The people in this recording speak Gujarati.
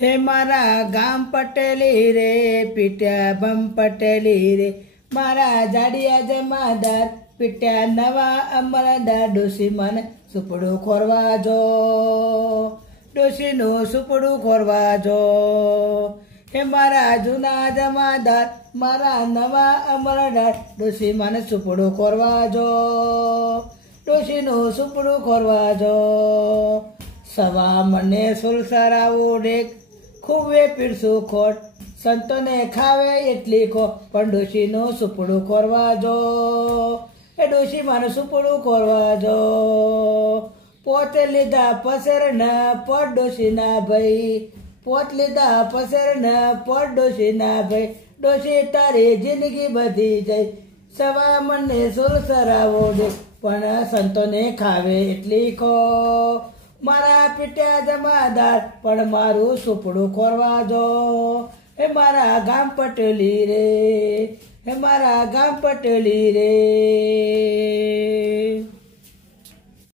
હે મારા ગામ પટેલી રે પીટ્યા ભમ પટેલી રે મારા જાડિયા જમાદાર પીટ્યા નવા અમલદાર ડોશી મને સુપડું ખોરવા જો ડોશીનું સુપડું ખોરવા જો હે મારા જૂના જમાદાર મારા નવા અમલદાર ડોશી મને સુપડું ખોરવા જો ડોશીનું સુપડું ખોરવા જો સવા મને સુલસરાવું રેક ખૂવે પીરસું ખોટ સંતોને ખાવે એટલી ખો પણ ડોશીનું સુપડું ખોરવા જો એ ડોશી માનું સુપડું ખોરવા જો પોતે લીધા પસેર ન પટ ડોશીના ભાઈ પોત લીધા પસેર ન પટ ડોશીના ભાઈ ડોશી તારી જિંદગી બધી જઈ સવા મને સુલસરાવો દે પણ સંતોને ખાવે એટલી ખો મારા પીટ્યા જમાદાર પણ મારું સુપડું ખોરવા જો હે મારા ગામ પટેલી રે હે મારા ગામ પટેલી રે।